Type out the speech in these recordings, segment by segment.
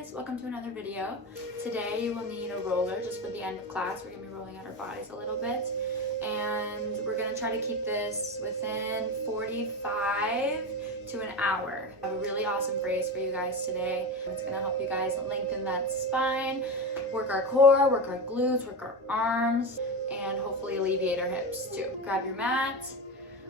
guys, welcome to another video. Today you will need a roller just for the end of class. We're gonna be rolling out our bodies a little bit and we're gonna try to keep this within 45 to an hour. I have a really awesome phrase for you guys today. It's gonna help you guys lengthen that spine, work our core, work our glutes, work our arms, and hopefully alleviate our hips too. Grab your mat,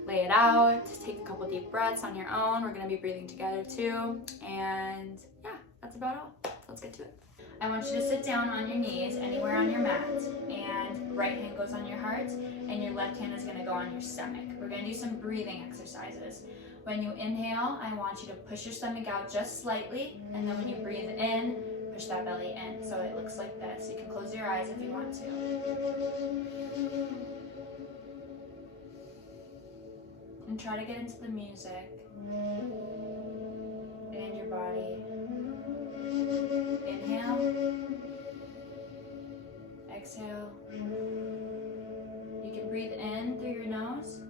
lay it out, take a couple deep breaths on your own. We're gonna be breathing together too. And yeah, that's about all. So let's get to it. I want you to sit down on your knees, anywhere on your mat, and right hand goes on your heart, and your left hand is gonna go on your stomach. We're gonna do some breathing exercises. When you inhale, I want you to push your stomach out just slightly, and then when you breathe in, push that belly in. So it looks like this. You can close your eyes if you want to. And try to get into the music and your body. Inhale. Exhale. You can breathe in through your nose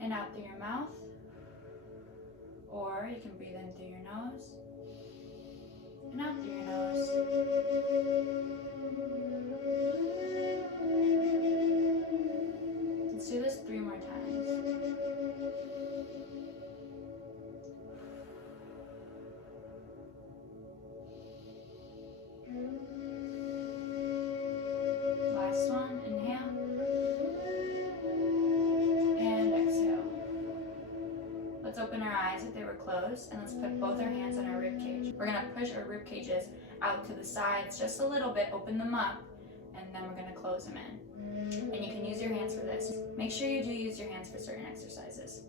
and out through your mouth. Or you can breathe in through your nose and out through your nose. Let's do this 3 more times. Last one, inhale and exhale. Let's open our eyes if they were closed, and let's put both our hands on our rib cage. We're gonna push our rib cages out to the sides just a little bit, open them up, and then we're gonna close them in. And you can use your hands for this. Make sure you do use your hands for certain exercises.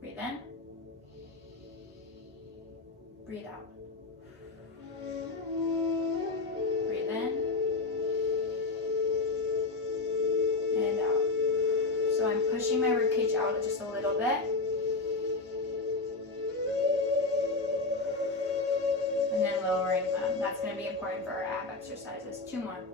Breathe in. Breathe out. Breathe in. And out. So I'm pushing my ribcage out just a little bit. And then lowering them. That's going to be important for our ab exercises. 2 more.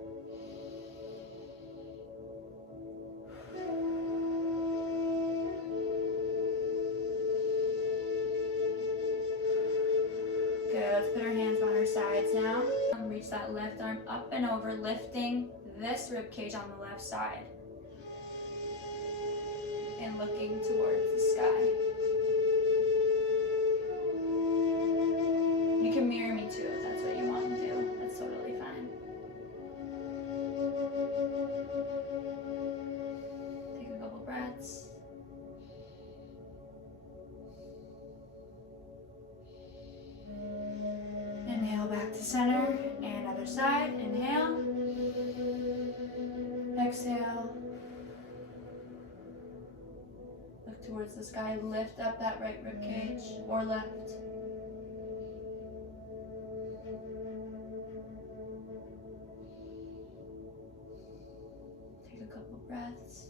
Good, let's put our hands on our sides now. Reach that left arm up and over, lifting this rib cage on the left side. And looking towards the sky. You can mirror me too if that's what you want to do. That's totally fine. Take a couple breaths. Inhale back to center and other side. Inhale. Exhale. Look towards the sky. Lift up that right rib cage or left. Take a couple breaths.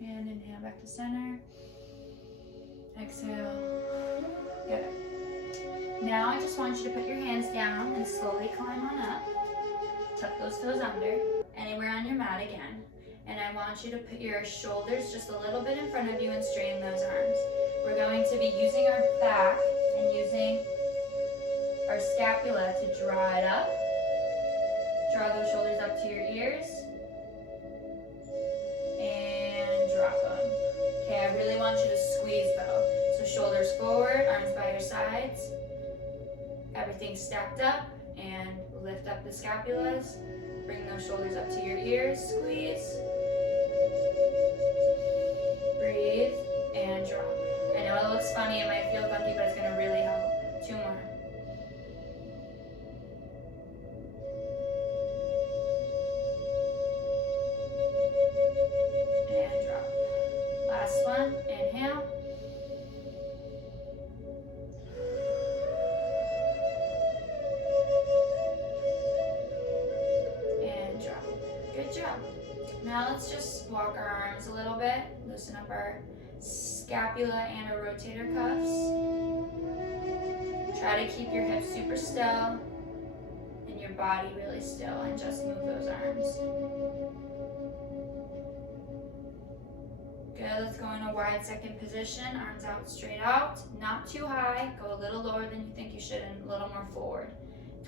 And inhale back to center. Exhale. Good. Now I just want you to put your hands down and slowly climb on up. Tuck those toes under, anywhere on your mat again. And I want you to put your shoulders just a little bit in front of you and straighten those arms. We're going to be using our back and using our scapula to draw it up. Draw those shoulders up to your ears. And drop them. Okay, I really want you to squeeze though. So shoulders forward, arms by your sides. Everything stacked up, and lift up the scapulas. Bring those shoulders up to your ears, squeeze. Breathe and drop. I know it looks funny, it might feel funky, but it's gonna really help. 2 more. And drop. Last one, inhale. And drop. Good job. Now let's just walk our arms a little bit, loosen up our scapula and our rotator cuffs. Try to keep your hips super still and your body really still, and just move those arms. Good, let's go in a wide second position, arms out, straight out, not too high, go a little lower than you think you should and a little more forward.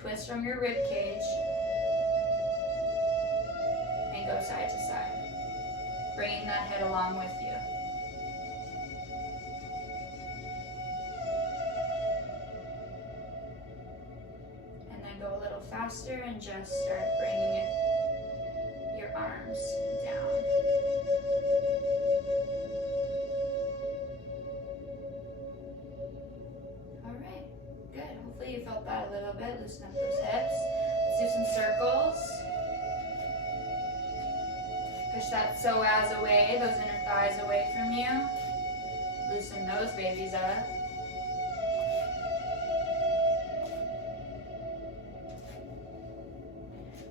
Twist from your rib cage and go side to side, bringing that head along with you. And then go a little faster and just start bringing your arms down. Alright, good. Hopefully you felt that a little bit. Loosen up those hips. Let's do some circles. Push that psoas away, those inner thighs away from you. Loosen those babies up.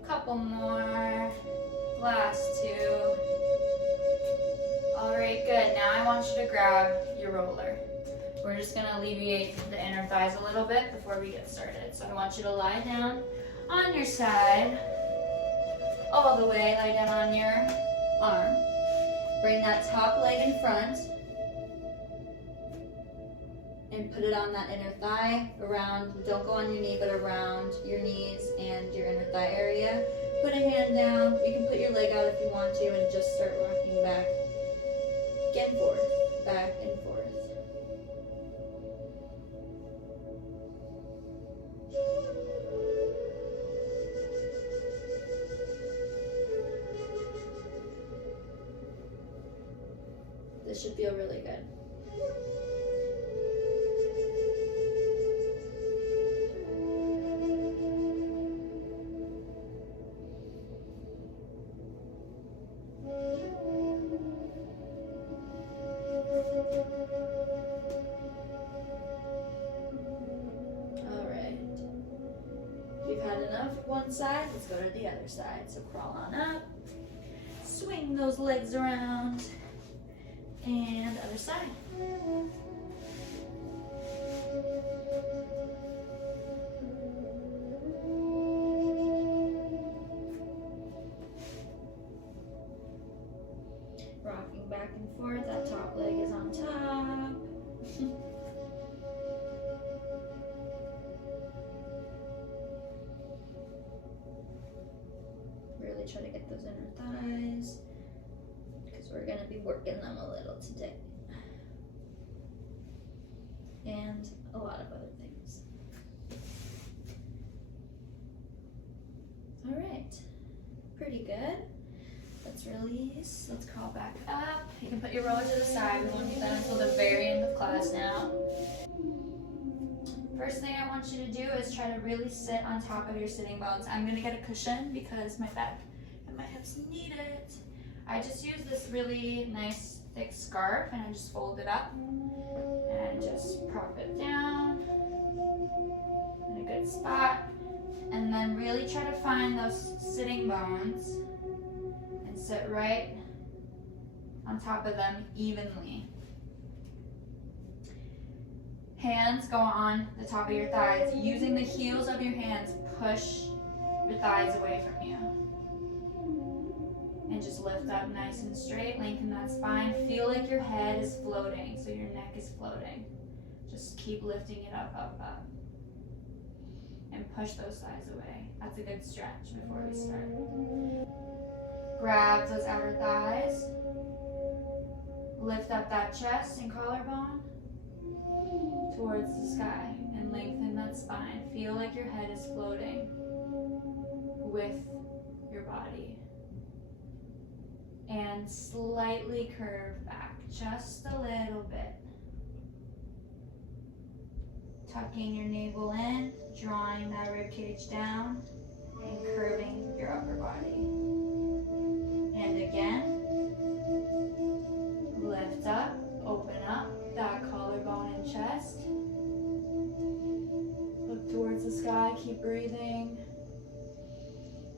Couple more. Last two. Alright, good. Now I want you to grab your roller. We're just going to alleviate the inner thighs a little bit before we get started. So I want you to lie down on your side. All the way, lie down on your arm. Bring that top leg in front. And put it on that inner thigh, around, don't go on your knee, but around your knees and your inner thigh area. Put a hand down. You can put your leg out if you want to and just start rocking back and forth, back and forth. This should feel really good. One side, let's go to the other side. So crawl on up, swing those legs around, and other side. Rocking back and forth, that top leg is on top. Really try to get those inner thighs because we're going to be working them a little today. And a lot of other things. All right, pretty good. Let's release. Let's crawl back up. You can put your roller to the side. We won't do that until the very end of class now. First thing I want you to do is try to really sit on top of your sitting bones. I'm going to get a cushion because my back and my hips need it. I just use this really nice thick scarf and I just fold it up and just prop it down in a good spot. And then really try to find those sitting bones and sit right on top of them evenly. Hands go on the top of your thighs. Using the heels of your hands, push your thighs away from you. And just lift up nice and straight, lengthen that spine. Feel like your head is floating, so your neck is floating. Just keep lifting it up, up, up. And push those thighs away. That's a good stretch before we start. Grab those outer thighs. Lift up that chest and collarbone towards the sky and lengthen that spine. Feel like your head is floating with your body. And slightly curve back, just a little bit. Tucking your navel in, drawing that rib cage down, and curving your upper body. And again, lift up, open up that collarbone and chest. Look towards the sky, keep breathing.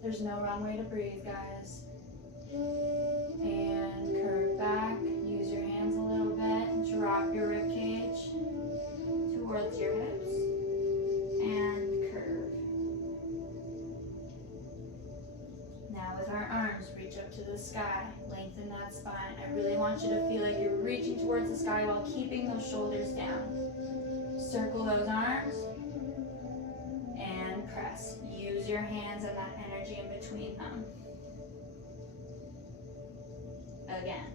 There's no wrong way to breathe, guys. And curve back, use your hands a little bit, drop your rib cage towards your hips, and curve. Now with our arms, reach up to the sky, lengthen that spine. I really want you to feel like you're towards the sky while keeping those shoulders down. Circle those arms and press. Use your hands and that energy in between them. Again.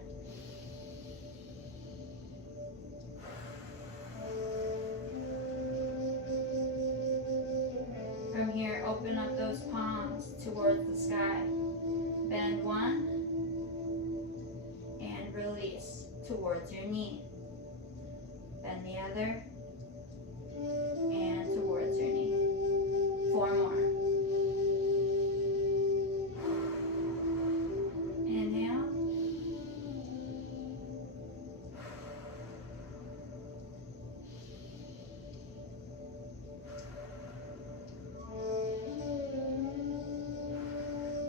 From here, open up those palms towards the sky. Bend one and release towards your knee. Bend the other and towards your knee. 4 more. Inhale.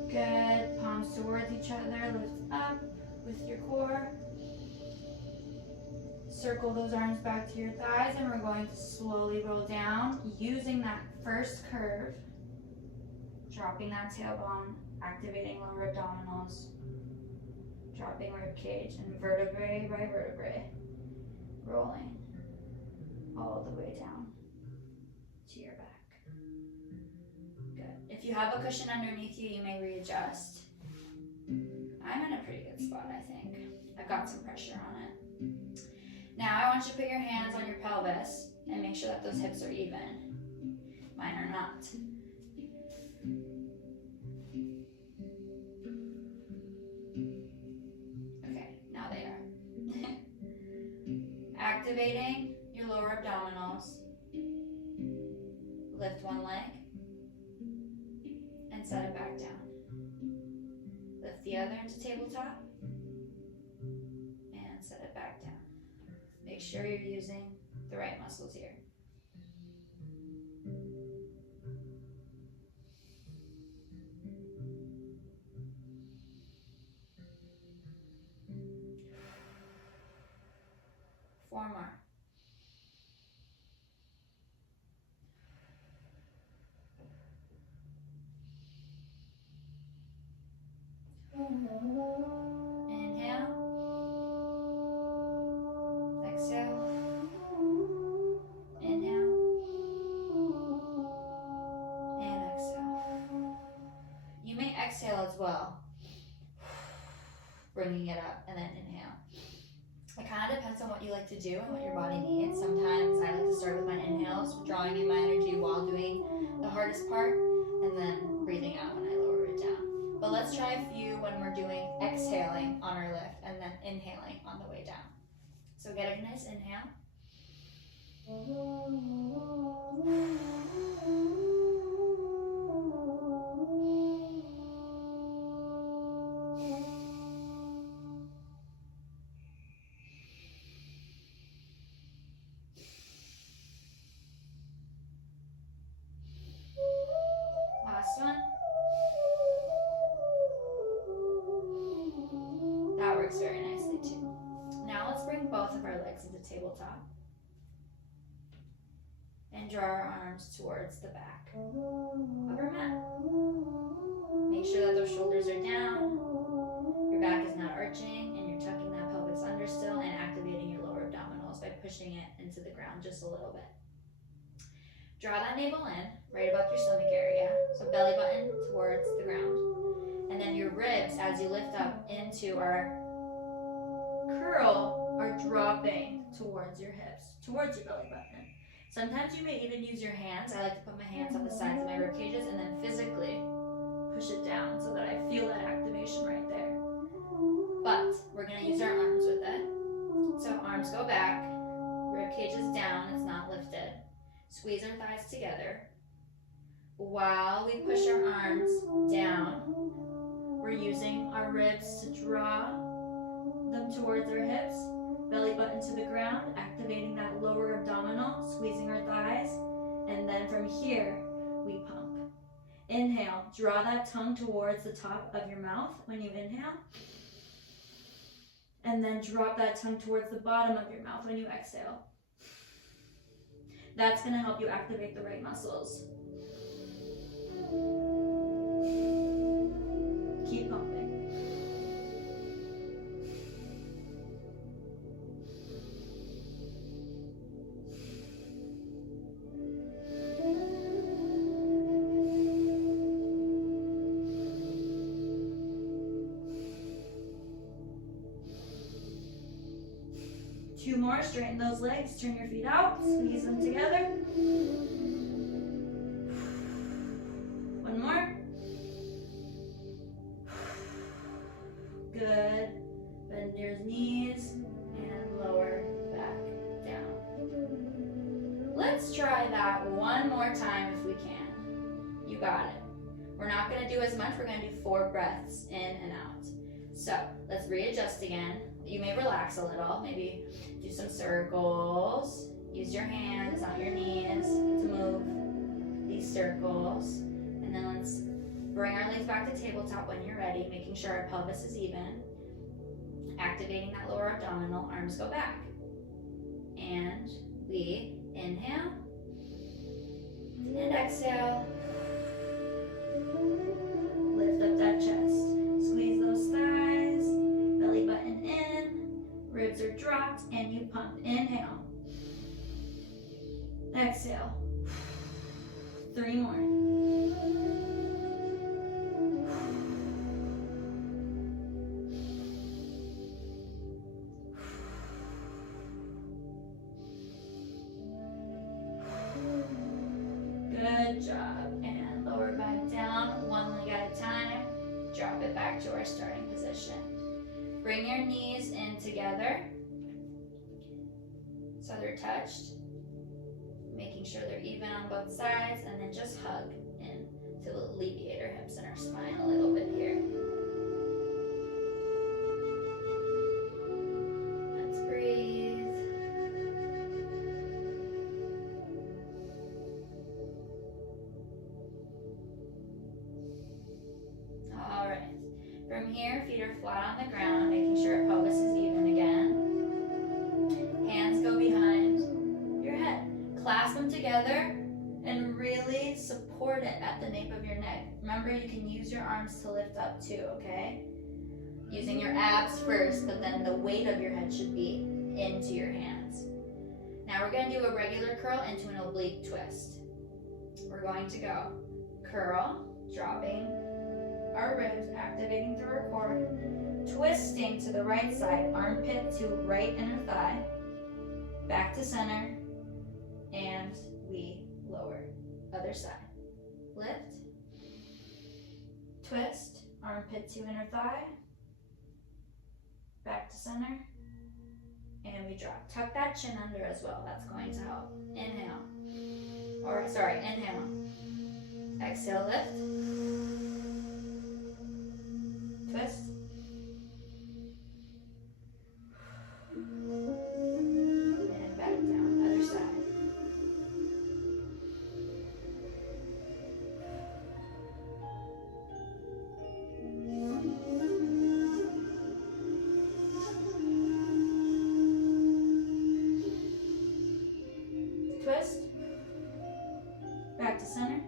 Good. Palms towards each other. Lift up with your core. Circle those arms back to your thighs, and we're going to slowly roll down using that first curve. Dropping that tailbone, activating lower abdominals. Dropping rib cage and vertebrae by vertebrae. Rolling all the way down to your back. Good. If you have a cushion underneath you, you may readjust. I'm in a pretty good spot, I think. I've got some pressure on it. Now I want you to put your hands on your pelvis and make sure that those hips are even. Mine are not. Okay, now they are. Activating your lower abdominals. Lift one leg and set it back down. Lift the other into tabletop and set it back down. Make sure you're using the right muscles here. Four more. Inhale. Exhale. Inhale. And exhale. You may exhale as well, bringing it up, and then inhale. It kind of depends on what you like to do and what your body needs. Sometimes I like to start with my inhales, drawing in my energy while doing the hardest part, and then breathing out when I lower it down. But let's try a few when we're doing exhaling on our lift and then inhaling on the way down. So get a nice inhale. Last one. That works very nicely too. Now let's bring both of our legs into tabletop and draw our arms towards the back of our mat. Make sure that those shoulders are down, your back is not arching, and you're tucking that pelvis under still and activating your lower abdominals by pushing it into the ground just a little bit. Draw that navel in, right above your stomach area, so belly button towards the ground. And then your ribs, as you lift up into our curl, are dropping towards your hips, towards your belly button. Sometimes you may even use your hands. I like to put my hands on the sides of my rib cages and then physically push it down so that I feel that activation right there. But we're going to use our arms with it. So arms go back, rib cage is down, it's not lifted. Squeeze our thighs together. While we push our arms down, we're using our ribs to draw them towards our hips, belly button to the ground, activating that lower abdominal, squeezing our thighs, and then from here, we pump. Inhale, draw that tongue towards the top of your mouth when you inhale, and then drop that tongue towards the bottom of your mouth when you exhale. That's going to help you activate the right muscles. Keep pumping. 2 more, straighten those legs, turn your feet out, squeeze them together. 1 more. Good. Bend your knees and lower back down. Let's try that one more time if we can. You got it. We're not going to do as much. We're going to do 4 breaths in and out. So let's readjust again. You may relax a little. Maybe do some circles. Use your hands, not your knees, to move these circles. And then let's bring our legs back to tabletop when you're ready, making sure our pelvis is even. Activating that lower abdominal, arms go back. And we inhale and exhale. Lift up that chest. Squeeze those thighs, belly button in, ribs are dropped, and you pump. Inhale. Exhale. 3 more. Good job. And lower back down, 1 leg at a time. Drop it back to our starting position. Bring your knees in together so they're touched. Making sure they're even on both sides, and then just hug in to alleviate our hips and our spine a little bit here. Let's breathe. All right. From here, feet are flat on the ground, making sure our pelvis is even again. Hands go behind your head. Clasp them together and really support it at the nape of your neck. Remember, you can use your arms to lift up too, okay? Using your abs first, but then the weight of your head should be into your hands. Now we're going to do a regular curl into an oblique twist. We're going to go curl, dropping our ribs, activating through our core, twisting to the right side, armpit to right inner thigh, back to center, and we lower. Other side. Lift, twist, armpit to inner thigh, back to center, and we drop. Tuck that chin under as well. That's going to help. Inhale. Inhale. Exhale, lift. Twist. And back down. Other side. Twist. Back to center.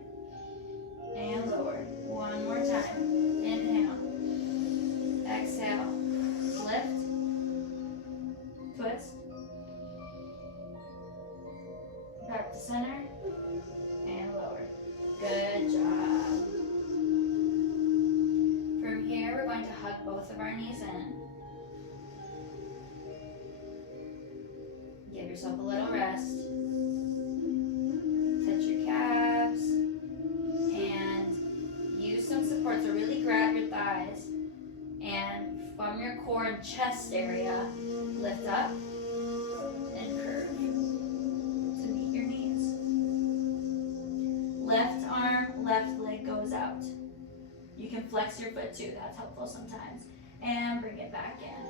And lower. One more time. Inhale. Exhale. Lift. Twist. Back to center. And lower. Good job. From here, we're going to hug both of our knees in. Give yourself a little rest. Touch your calves. And use some support. So really grab your thighs. And from your core and chest area, lift up and curve to meet your knees. Left arm, left leg goes out. You can flex your foot too, that's helpful sometimes. And bring it back in.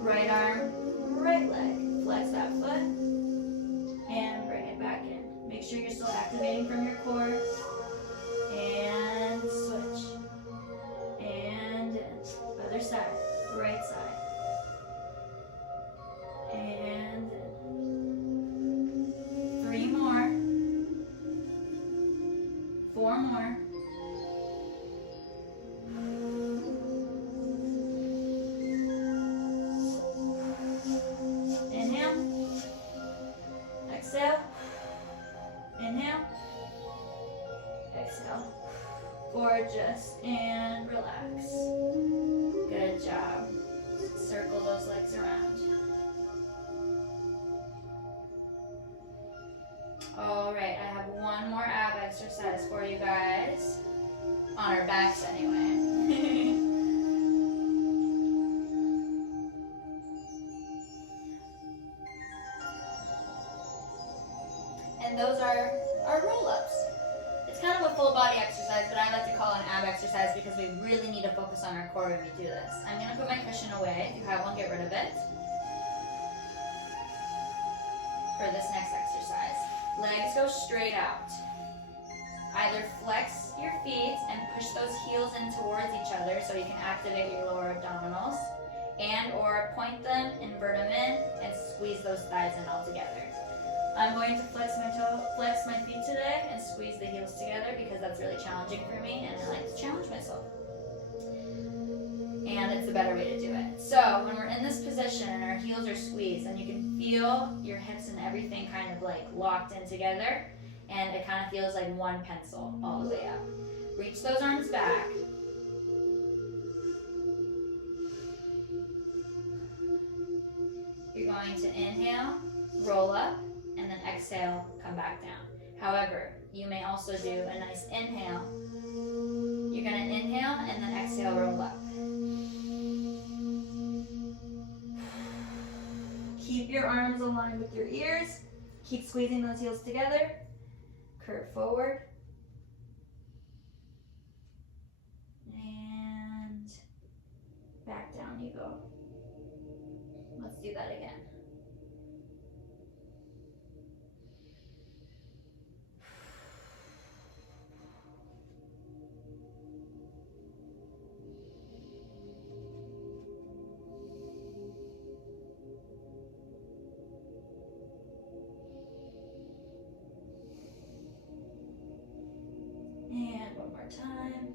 Right arm, right leg. Flex that foot and bring it back in. Make sure you're still activating from your core. And switch. And in. Other side. Right side. And in. 3 more. 4 more. Inhale. Exhale. Inhale. Exhale. Gorgeous. And relax. Good job. Circle those legs around. All right, I have one more ab exercise for you guys. On our backs anyway. And those are our roll-ups. It's kind of a full body exercise, but I like to call it an ab exercise because we really need to focus on our core when we do this. I'm gonna put my cushion away. If you have one, get rid of it. For this next exercise. Legs go straight out. Either flex your feet and push those heels in towards each other so you can activate your lower abdominals, and or point them, invert them in, and squeeze those thighs in all together. I'm going to flex my feet today and squeeze the heels together because that's really challenging for me and I like to challenge myself. And it's a better way to do it. So when we're in this position and our heels are squeezed and you can feel your hips and everything kind of like locked in together, and it kind of feels like one pencil all the way up. Reach those arms back. You're going to inhale, roll up, and then exhale, come back down. However, you may also do a nice inhale. You're gonna inhale and then exhale, roll up. Keep your arms aligned with your ears. Keep squeezing those heels together. Curve forward. And back down you go. Let's do that again. And one more time.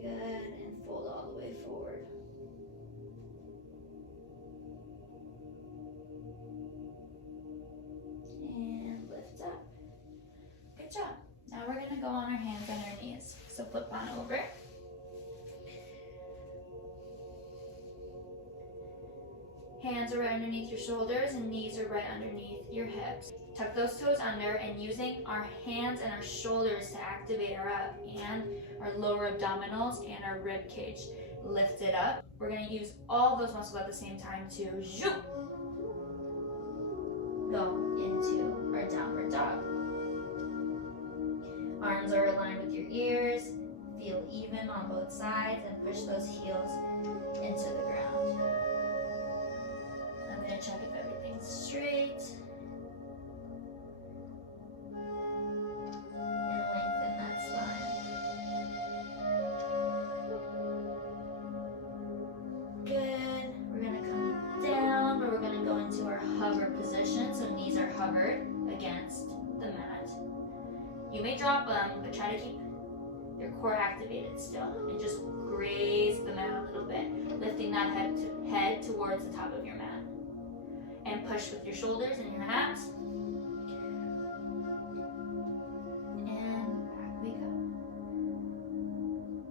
Good, and fold all the way forward. And lift up. Good job. Now we're gonna go on our hands and our knees. So flip on over. Hands are right underneath your shoulders and knees are right underneath your hips. Tuck those toes under, and using our hands and our shoulders to activate our up and our lower abdominals and our rib cage. Lift it up. We're gonna use all those muscles at the same time to go into our downward dog. Arms are aligned with your ears. Feel even on both sides and push those heels into the ground. I'm going to check if everything's straight. And lengthen that spine. Good. We're going to come down, but we're going to go into our hover position. So knees are hovered against the mat. You may drop them, but try to keep your core activated still and just graze the mat a little bit, lifting that head towards the top of your mat. And push with your shoulders and your hands. And back we go.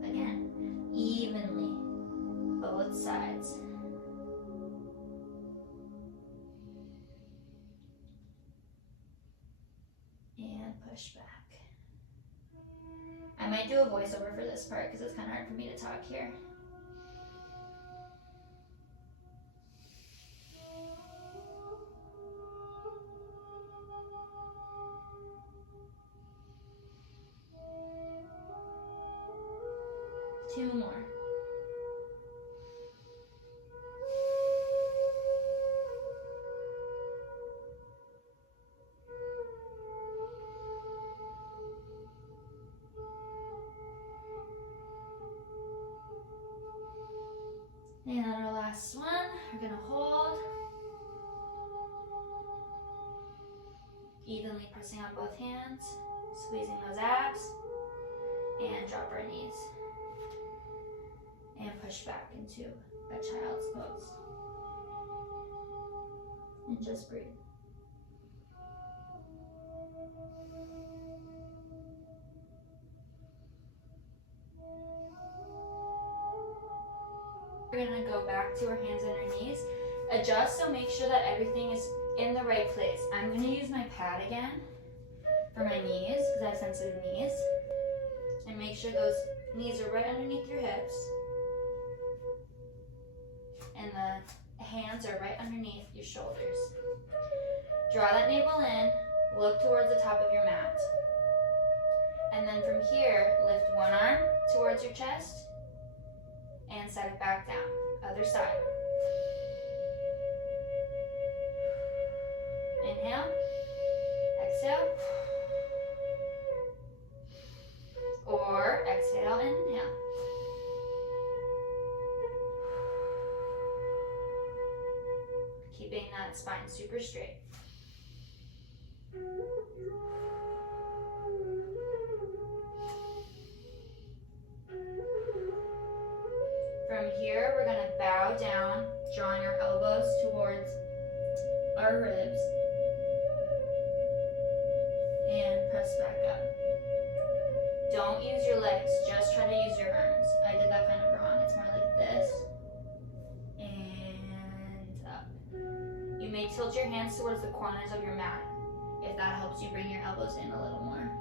Again, evenly, both sides. And push back. I might do a voiceover for this part because it's kind of hard for me to talk here. Two more. And our last one, we're gonna hold. Evenly pressing on both hands, squeezing those abs, and drop our knees. And push back into a child's pose. And just breathe. We're gonna go back to our hands and our knees. Adjust, so make sure that everything is in the right place. I'm gonna use my pad again for my knees, because I have sensitive knees. And make sure those knees are right underneath your hips. And the hands are right underneath your shoulders. Draw that navel in, look towards the top of your mat. And then from here, lift one arm towards your chest and set it back down. Other side. Inhale, exhale, or exhale and inhale. Keeping that spine super straight. From here, we're going to bow down, drawing our elbows towards our ribs, and press back up. Don't use your legs, just try to use your arms. I did that kind of wrong. It's more like this, and up. You may tilt your hands towards the corners of your mat if that helps you bring your elbows in a little more.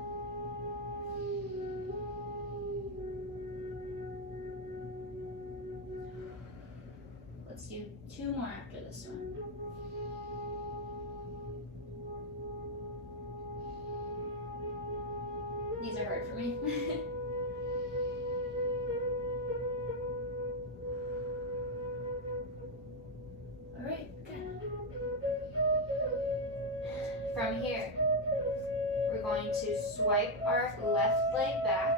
Let's do 2 more after this one. These are hard for me. All right, good. From here, we're going to swipe our left leg back.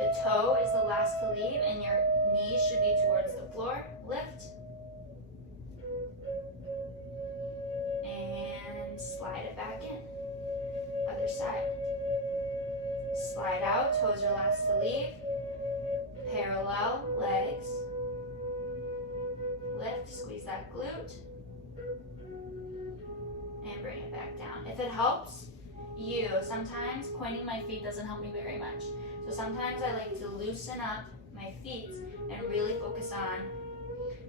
The toe is the last to leave, and your knees should be towards the floor. Lift. And slide it back in. Other side. Slide out, toes are last to leave. Parallel legs. Lift, squeeze that glute. And bring it back down. If it helps you, sometimes pointing my feet doesn't help me very much. So sometimes I like to loosen up my feet and really focus on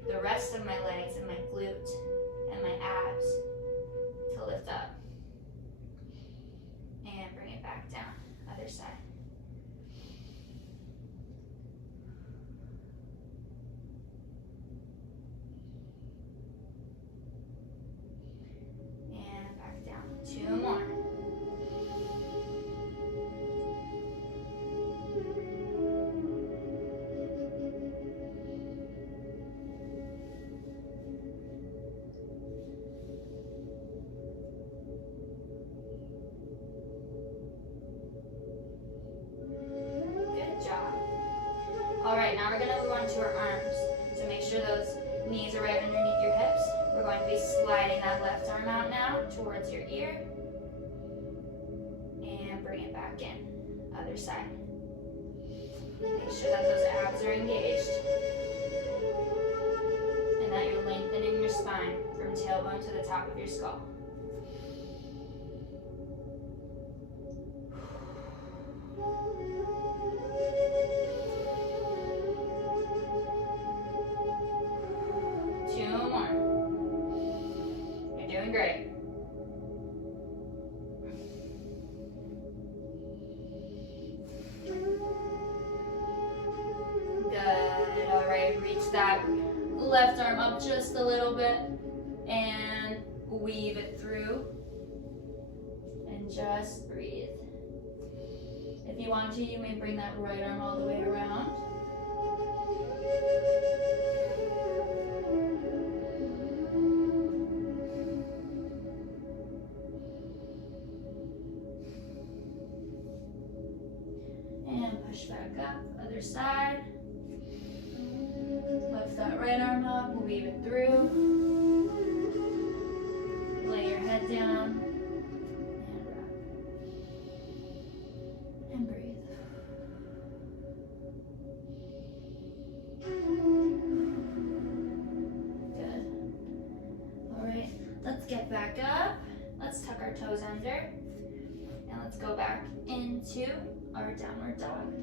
the rest of my legs and my glute and my abs to lift up. And bring it back down. Other side. And back down. 2 more. Alright, now we're going to move on to our arms. So make sure those knees are right underneath your hips. We're going to be sliding that left arm out now towards your ear. And bring it back in. Other side. Make sure that those abs are engaged. And that you're lengthening your spine from tailbone to the top of your skull. Great. Good. All right, reach that left arm up just a little bit and weave it through and just breathe. If you want to, you may bring that right arm all the way around. Back up, other side. Lift that right arm up, weave it through. Lay your head down and wrap. And breathe. Good. All right, let's get back up. Let's tuck our toes under. And let's go back into our downward dog.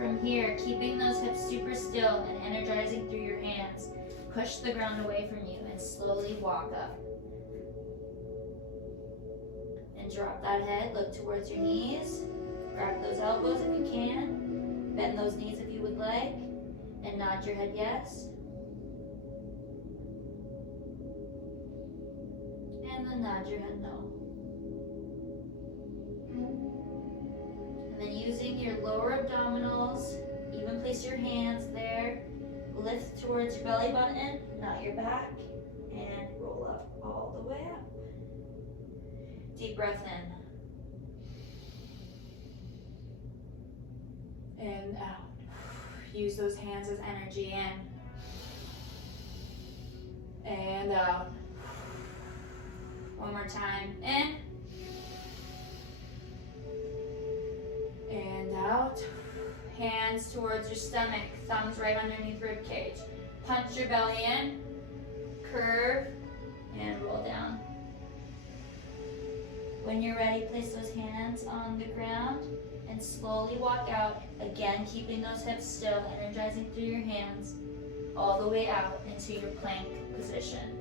From here, keeping those hips super still and energizing through your hands, push the ground away from you and slowly walk up. And drop that head, look towards your knees. Grab those elbows if you can. Bend those knees if you would like. And nod your head yes. And then nod your head no. And then using your lower abdominals, even place your hands there. Lift towards your belly button, not your back. And roll up all the way up. Deep breath in. And out. Use those hands as energy in. And out. One more time. In. And out. Hands towards your stomach. Thumbs right underneath rib cage. Punch your belly in. Curve. And roll down. When you're ready, place those hands on the ground and slowly walk out. Again, keeping those hips still, energizing through your hands all the way out into your plank position.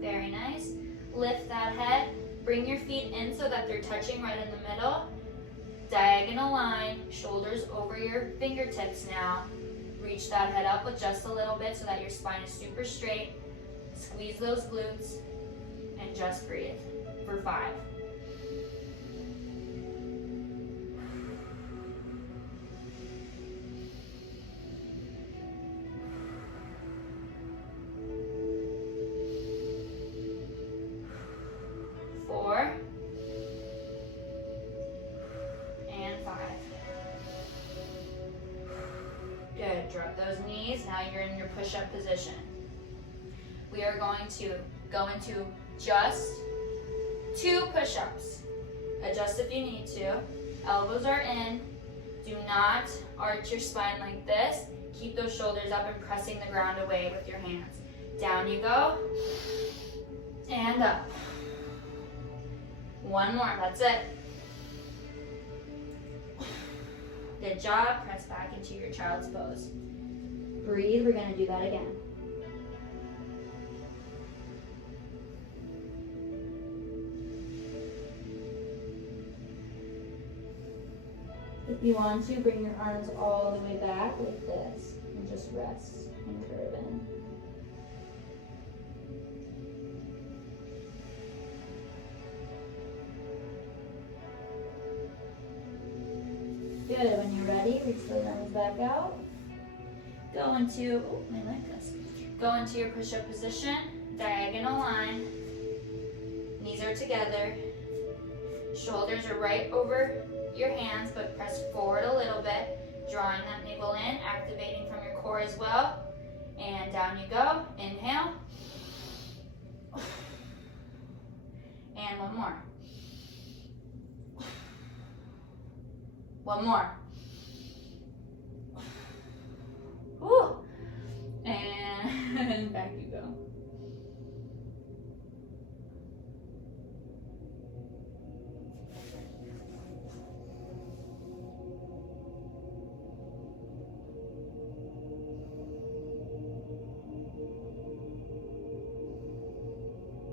Very nice. Lift that head. Bring your feet in so that they're touching right in the middle. Diagonal line, shoulders over your fingertips now. Reach that head up with just a little bit so that your spine is super straight. Squeeze those glutes and just breathe for 5. 4 and 5. Good, drop those knees. Now you're in your push-up position. We are going to go into just 2 push-ups. Adjust if you need to. Elbows are in. Do not arch your spine like this. Keep those shoulders up and pressing the ground away with your hands. Down you go. And up. One more, that's it. Good job. Press back into your child's pose. Breathe, we're gonna do that again. If you want to, bring your arms all the way back like this and just rest and curve in. Good, when you're ready, reach those arms back out. Go into, go into your push-up position, diagonal line. Knees are together. Shoulders are right over your hands, but press forward a little bit, drawing that navel in, activating from your core as well. And down you go. Inhale. And one more. One more. Woo. And back you go.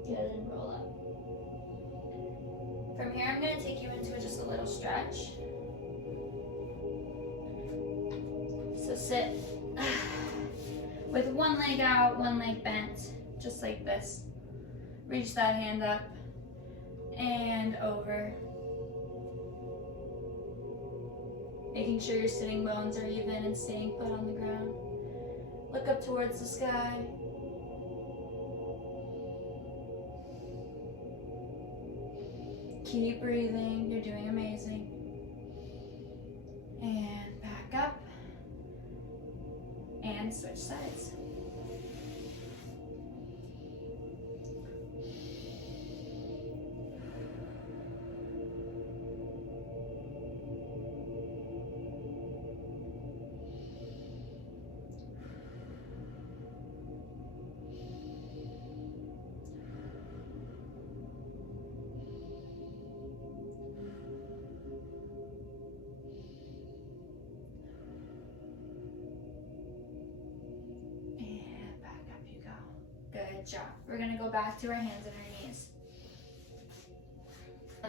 Good, and roll up. From here, I'm going to take you into just a little stretch. So sit with one leg out, one leg bent, just like this. Reach that hand up and over. Making sure your sitting bones are even and staying put on the ground. Look up towards the sky. Keep breathing, you're doing amazing. And back up. And switch sides. Good job. We're gonna go back to our hands and our knees.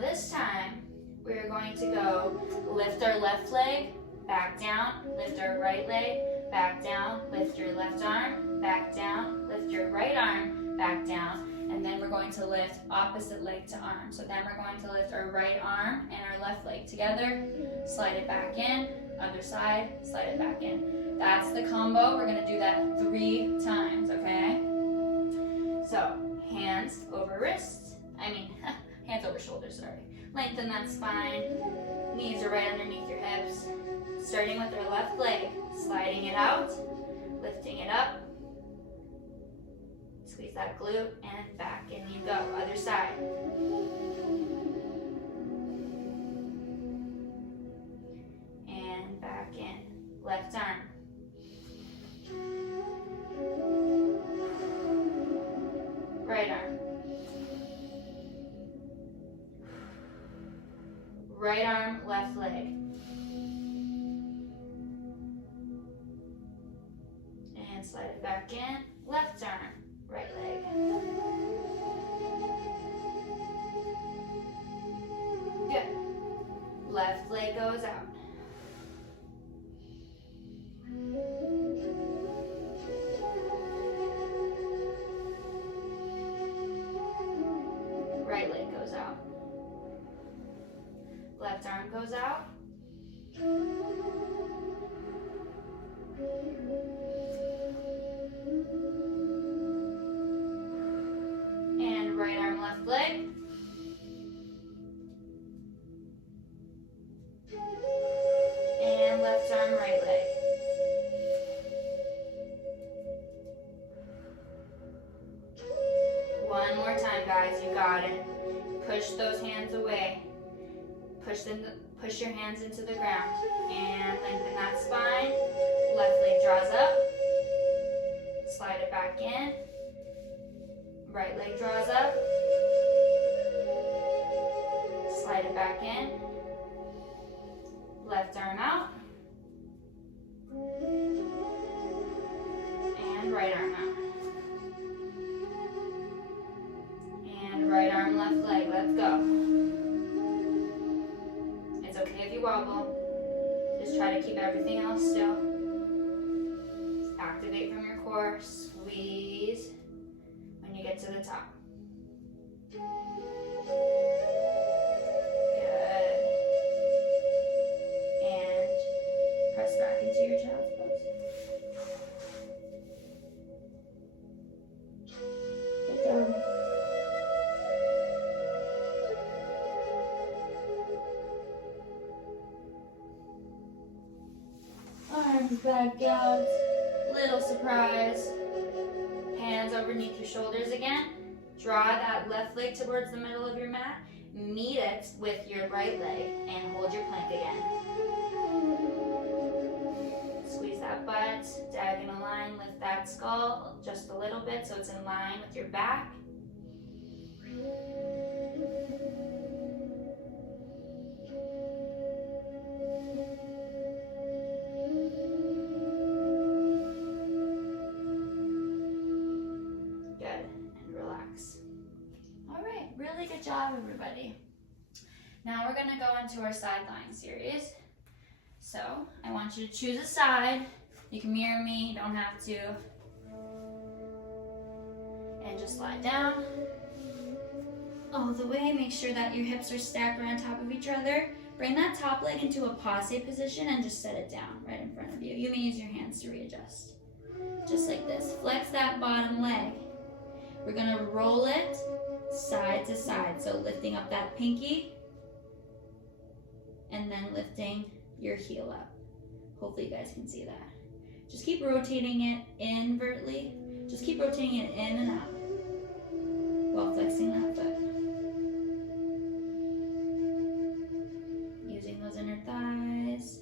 This time, we're going to go lift our left leg, back down, lift our right leg, back down, lift your left arm, back down, lift your right arm, back down, and then we're going to lift opposite leg to arm. So then we're going to lift our right arm and our left leg together, slide it back in, other side, slide it back in. That's the combo. We're gonna do that 3 times, okay? So, hands over wrists, hands over shoulders, sorry. Lengthen that spine, knees are right underneath your hips. Starting with our left leg, sliding it out, lifting it up. Squeeze that glute and back and you go. Other side. And back in. Left arm. Right arm. Right arm, left leg. And slide it back in. Left arm, right leg. Good. Left leg goes out. Right leg goes out. Left arm goes out. And right arm, left leg. And left arm, right leg. One more time, guys, you got it. Push those hands away. Push your hands into the ground. And lengthen that spine. Left leg draws up. Slide it back in. Right leg draws up. Slide it back in. Left arm out. And right arm out. And right arm, left leg. Let's go. It's okay if you wobble. Just try to keep everything else still. Activate from your core. Squeeze when you get to the top. Good. And press back into your child's pose. Good job. Arms back out. Little surprise. Hands underneath your shoulders again. Draw that left leg towards the middle of your mat. Meet it with your right leg and hold your plank again. Squeeze that butt, diagonal line, lift that skull just a little bit so it's in line with your back. Good job, everybody. Now we're gonna go into our sideline series. So I want you to choose a side. You can mirror me, you don't have to. And just slide down all the way. Make sure that your hips are stacked right on top of each other. Bring that top leg into a passe position and just set it down right in front of you. You may use your hands to readjust. Just like this. Flex that bottom leg. We're gonna roll it side to side, so lifting up that pinky and then lifting your heel up. Hopefully you guys can see that. Just keep rotating it invertly. Just keep rotating it in and out while flexing that foot. Using those inner thighs.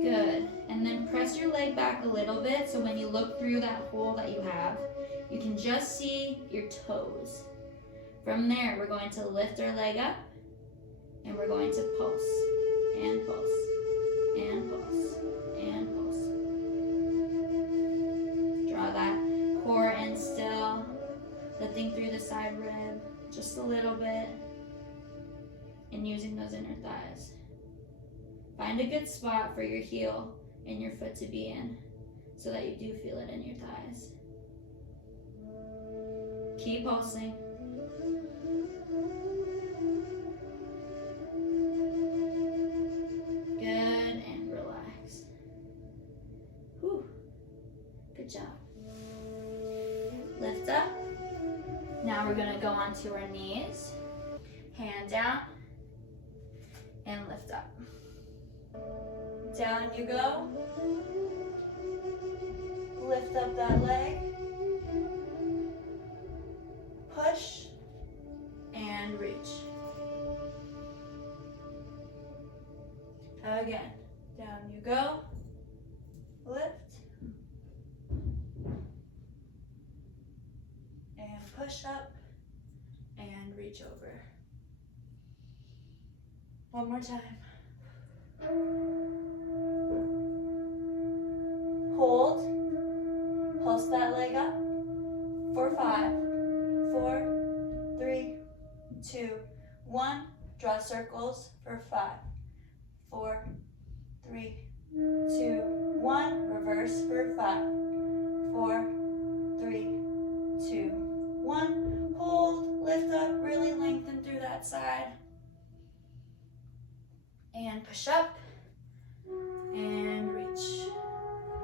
Good. And then press your leg back a little bit so when you look through that hole that you have, you can just see your toes. From there, we're going to lift our leg up and we're going to pulse and pulse and pulse and pulse. Draw that core Find a good spot for your heel and your foot to be in so that you do feel it in your thighs. Keep pulsing. Good, and relax. Whew. Good job. Lift up. Now we're gonna go onto our knees. Hand down and lift up. Down you go. Lift up that leg. Push and reach. Again, down you go. Lift and push up and reach over. One more time. Hold. Pulse that leg up for 5, 4, 3, 2, 1. Draw circles for 5, 4, 3, 2, 1. Reverse for 5, 4, 3, 2, 1. Hold, lift up, really lengthen through that side. And push up and reach.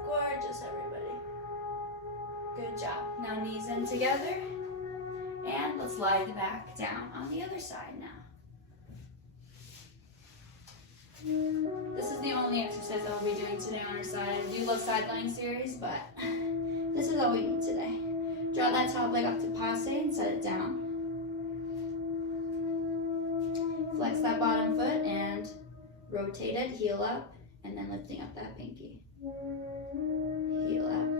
Gorgeous, everybody. Good job. Now knees in together. And let's lie back down on the other side now. This is the only exercise I'll be doing today on our side. I do love side lying series, but this is all we need today. Draw that top leg up to passe and set it down. Flex that bottom foot and rotate it, heel up, and then lifting up that pinky. Heel up.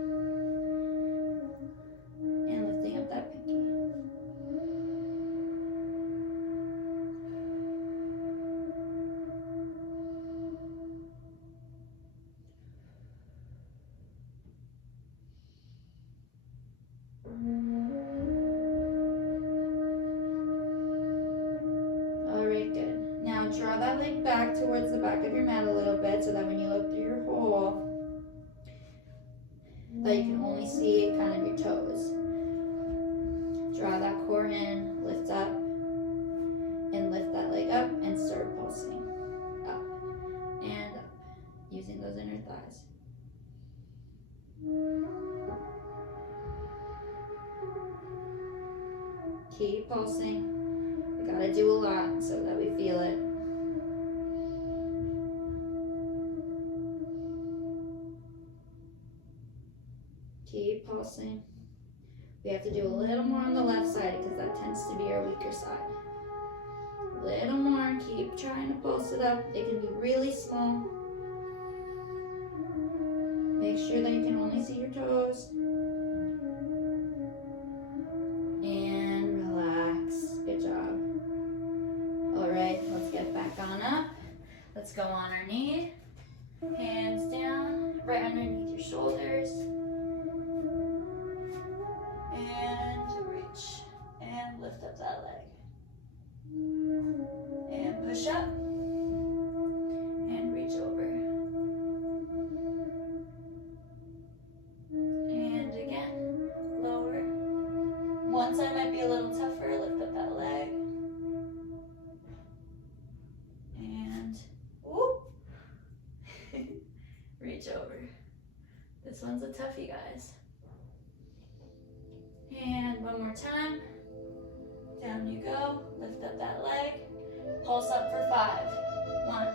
And lifting up that pinky. Alright, good. Now draw that leg back towards the back of your mat a little bit so that when you look through your hole, that you can only see kind of your toes. Draw that core in, lift up, and lift that leg up and start pulsing. Up and up, using those inner thighs. Keep pulsing. We gotta do a lot so that we feel it. Keep pulsing. We have to do a little more on the left side because that tends to be our weaker side. A little more. Keep trying to pulse it up. It can be really small. Make sure that you can only see your toes. And relax. Good job. All right, let's get back on up. Let's go on our knee. Hands down, right underneath your shoulders. And reach and lift up that leg. And push up and reach over. And again, lower. One side might be a little tougher, lift up that leg. And whoop. Reach over. This one's a toughie, guys. And one more time. Down you go. Lift up that leg. Pulse up for 5. 1,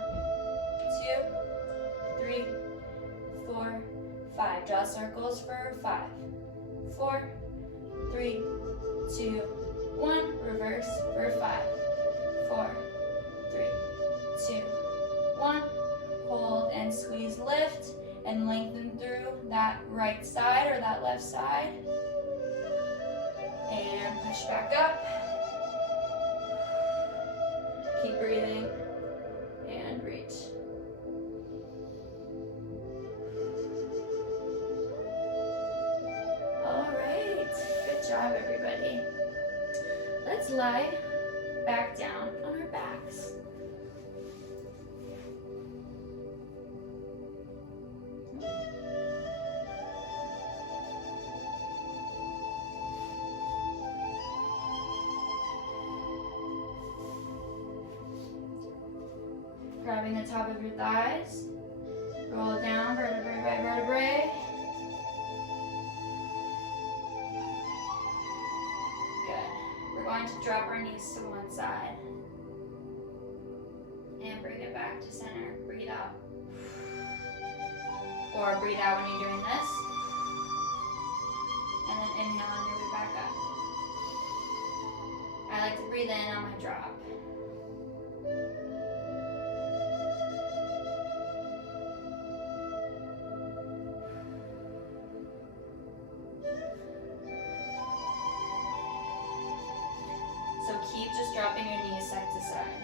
2, 3, 4, 5. Draw circles for 5, 4, 3, 2, 1. Reverse for 5, 4, 3, 2, 1. Hold and squeeze, lift, and lengthen through that right side or that left side. And push back up. Keep breathing. And reach. All right. Good job, everybody. Let's lie back down on our backs. Grabbing the top of your thighs. Roll down vertebrae by vertebrae. Good. We're going to drop our knees to one side. And bring it back to center. Breathe out. Or breathe out when you're doing this. And then inhale on your way back up. I like to breathe in on my drop. So keep just dropping your knees side to side.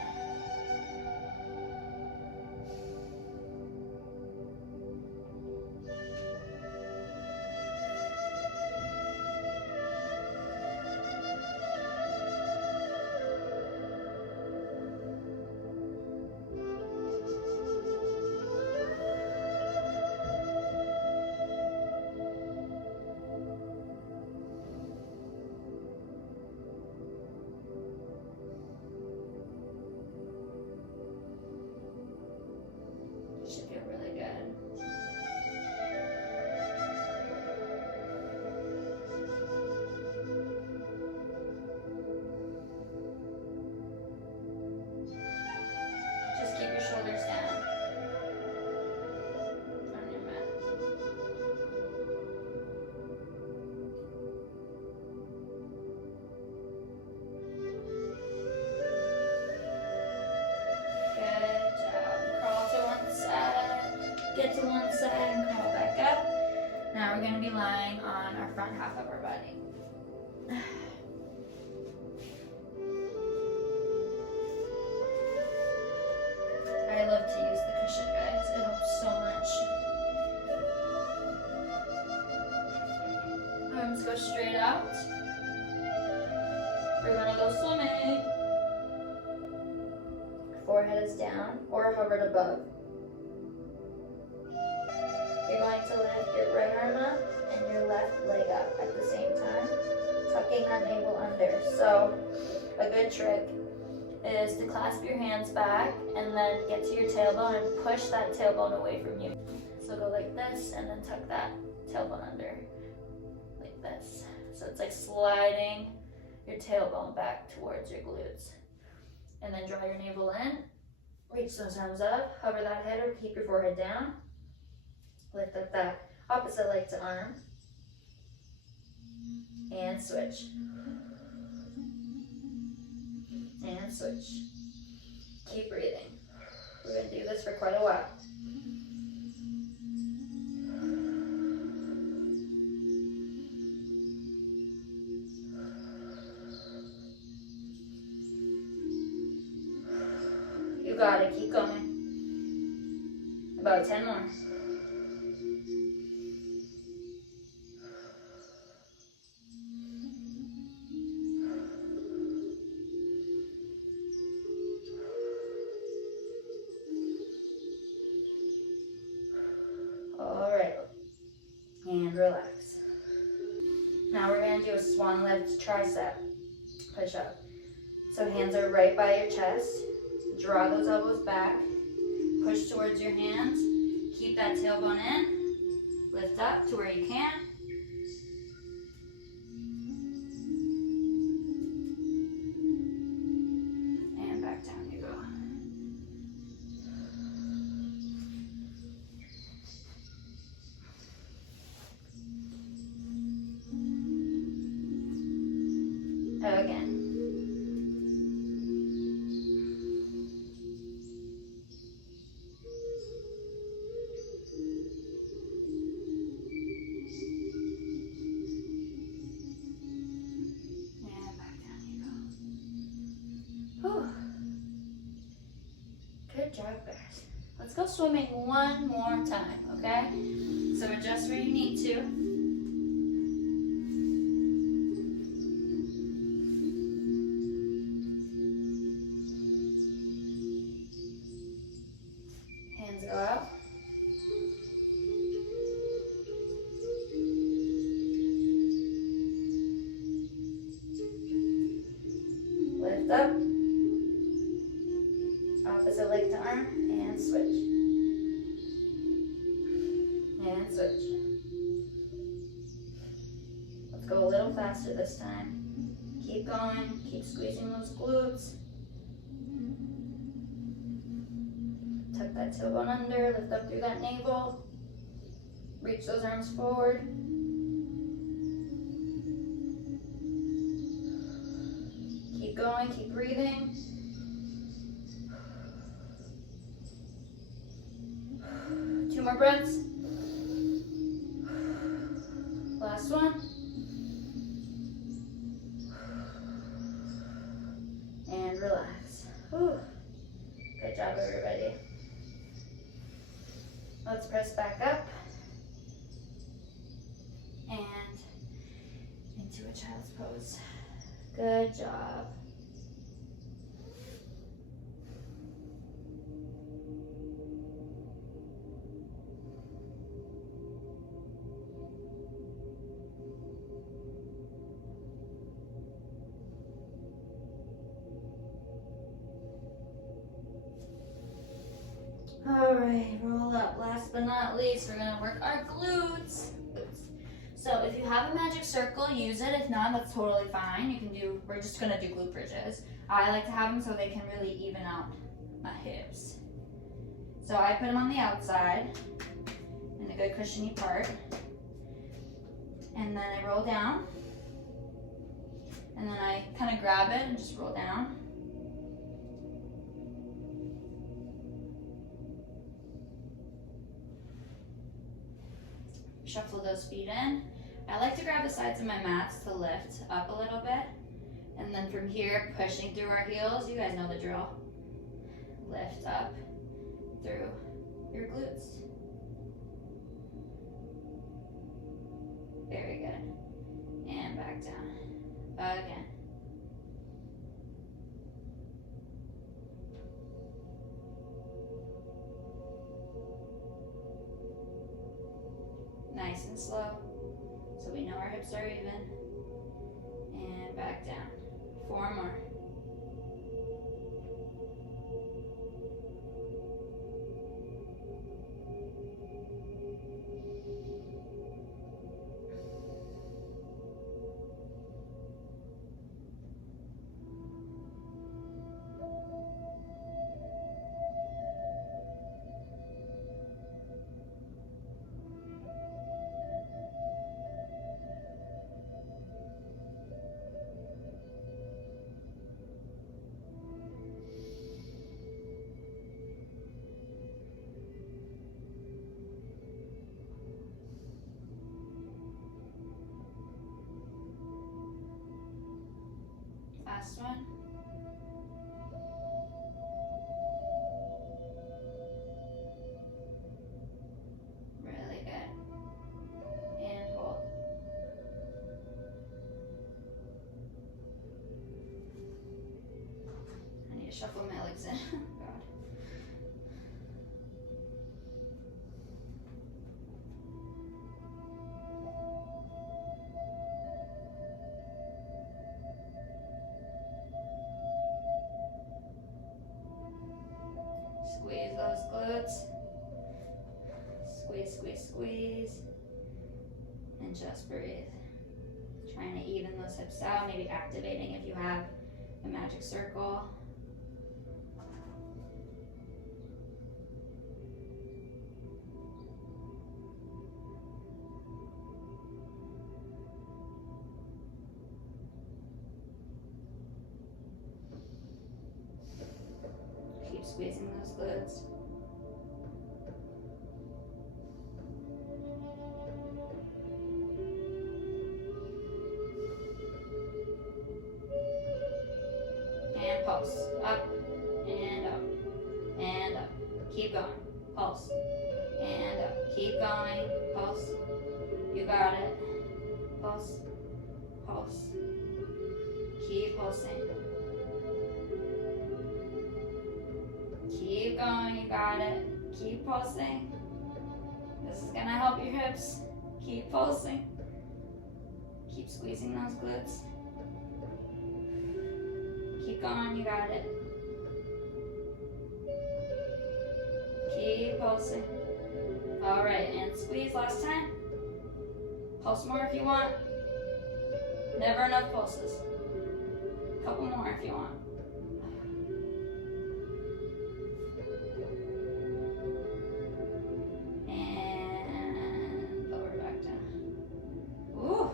Should feel really good. Just keep your shoulders down on your mat. Good job. Crawl to one side, get to one side and crawl back up. Now we're going to be lying on our front half of our body. I love to use the cushion, guys. It helps so much. Arms go straight out. We're going to go swimming. Forehead is down or hovered above. You're going to lift your right arm up and your left leg up at the same time, tucking that navel under. So a good trick is to clasp your hands back and then get to your tailbone and push that tailbone away from you. So go like this and then tuck that tailbone under like this. So it's like sliding your tailbone back towards your glutes. And then draw your navel in, reach those arms up, hover that head or keep your forehead down. Lift up that opposite leg to arm. And switch. And switch. Keep breathing. We're going to do this for quite a while. You got it. Keep going. About 10 more. All right. And relax. Now we're going to do a swan lift tricep push up. So hands are right by your chest. Draw those elbows back. Push towards your hands. Keep that tailbone in. Lift up to where you can. And back down you go. Again. Good job, guys. Let's go swimming one more time, okay? So adjust where you need to. Hands go out. Lift up. Opposite leg to arm and this time. Keep going, keep squeezing those glutes. Tuck that tailbone under, lift up through that navel. Reach those arms forward. Keep going, keep breathing. Two more breaths. Last one. And relax. Whew. Good job, everybody. Let's press back up. And into a child's pose. Good job. All right, roll up. Last but not least, we're gonna work our glutes. So if you have a magic circle, use it. If not, that's totally fine. You can do, we're just gonna do glute bridges. I like to have them so they can really even out my hips. So I put them on the outside in the good cushiony part. And then I roll down. And then I kind of grab it and just roll down. Shuffle those feet in. I like to grab the sides of my mats to lift up a little bit. And then from here, pushing through our heels. You guys know the drill. Lift up through your glutes. Very good. And back down. Again. Nice and slow, so we know our hips are even. And back down. 4 more. Last one. Really good. And hold. I need to shuffle my legs in. God. Squeeze those glutes. Squeeze, squeeze, squeeze. And just breathe. Trying to even those hips out, maybe activating if you have a magic circle. Keep squeezing those glutes. And pulse. Up and up and up. Keep going. Pulse. And up. Keep going. Pulse. You got it. Pulse. Pulse. Keep pulsing. Keep going, you got it. Keep pulsing. This is gonna help your hips. Keep pulsing. Keep squeezing those glutes. Keep going, you got it. Keep pulsing. All right, and squeeze last time. Pulse more if you want. Never enough pulses. A couple more if you want. And lower back down. Ooh.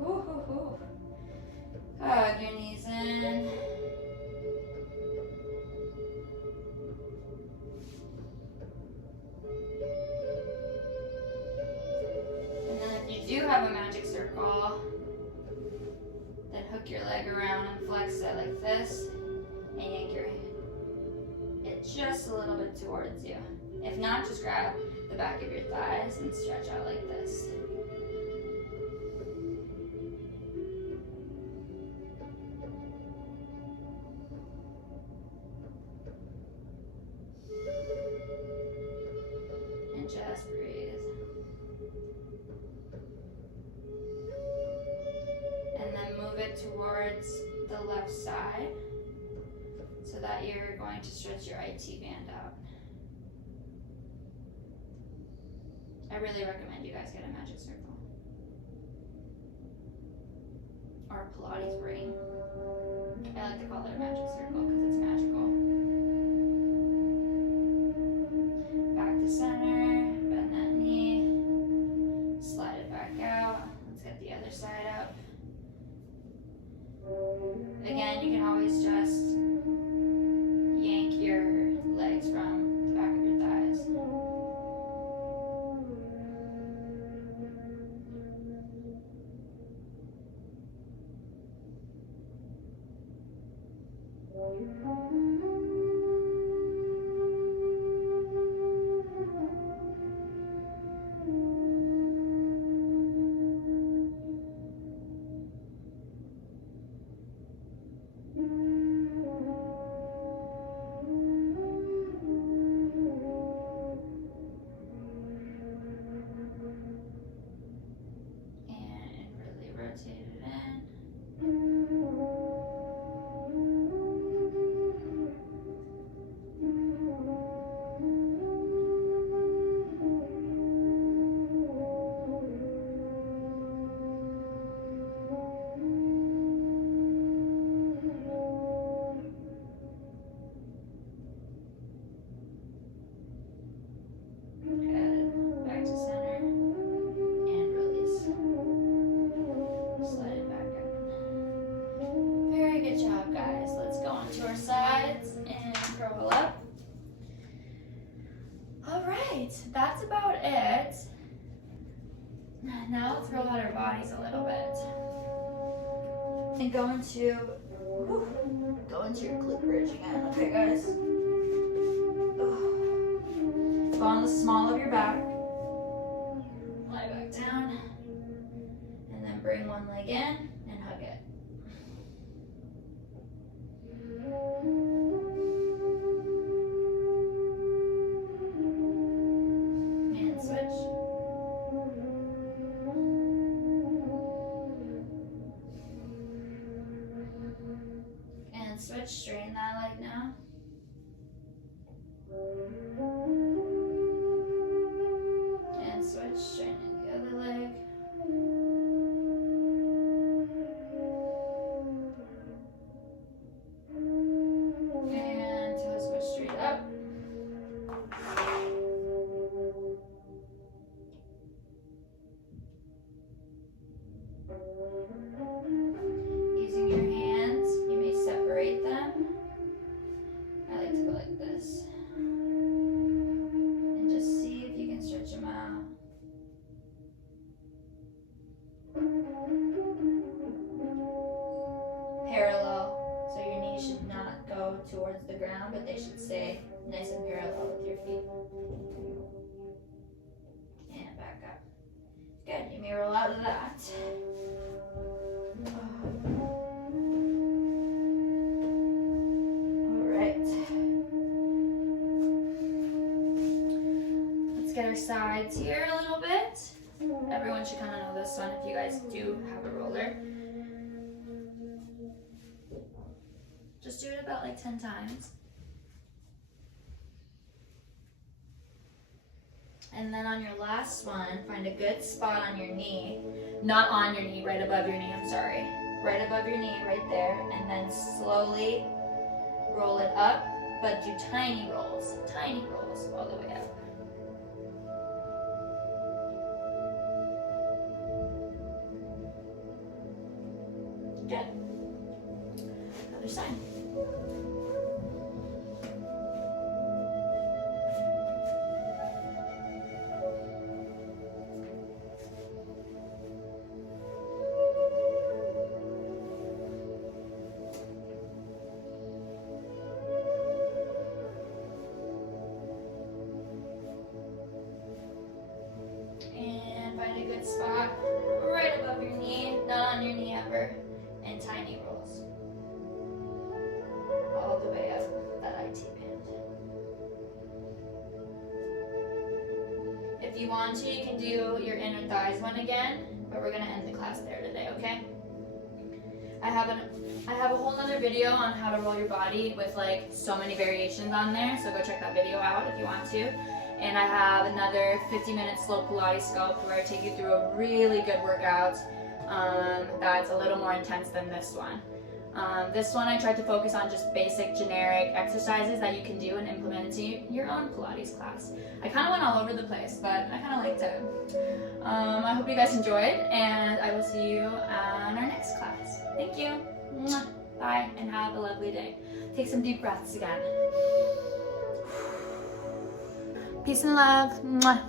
Ooh, ooh, ooh. Hug your knees in. And then if you do have a magic circle, then hook your leg around and flex it like this, and yank your it just a little bit towards you. If not, just grab the back of your thighs and stretch out like this. And just breathe. And then move it towards the left side so that you're going to stretch your IT band out. I really recommend you guys get a magic circle or a Pilates ring. I like to call it a magic circle because it's magical. Back to center, bend that knee, slide it back out. Let's get the other side up. Again, you can always just yank your legs from the back of your thighs. That's about it. Now let's roll out our bodies a little bit. And go into your glute bridge again. Okay, guys? Go on the small of your back. Lie back down. And then bring one leg in and hug it. Switch, straighten that leg now. And switch, straighten the other leg. And toes go straight up. Using your hands, you may separate them. I like to go like this. And just see if you can stretch them out. Parallel, so your knees should not go towards the ground, but they should stay nice and parallel with your feet. And back up. Good, you may roll out of that. Get our sides here a little bit. Everyone should kind of know this one if you guys do have a roller. Just do it about like 10 times. And then on your last one, find a good spot on your knee. Not on your knee, right above your knee, I'm sorry. Right above your knee, right there. And then slowly roll it up, but do tiny rolls all the way up. Good. Other side. And find a good spot right above your knee, not on your knee ever, and tiny rolls all the way up that IT band. If you want to, you can do your inner thighs one again, but we're gonna end the class there today, okay? I have a whole nother video on how to roll your body with like so many variations on there, so go check that video out if you want to. And I have another 50-minute slow Pilates sculpt where I take you through a really good workout that's a little more intense than this one. This one I tried to focus on just basic generic exercises that you can do and implement into your own Pilates class. I kind of went all over the place, but I kind of liked it. I hope you guys enjoyed, and I will see you on our next class. Thank you. Mwah. Bye, and have a lovely day. Take some deep breaths again. Peace and love. Mwah.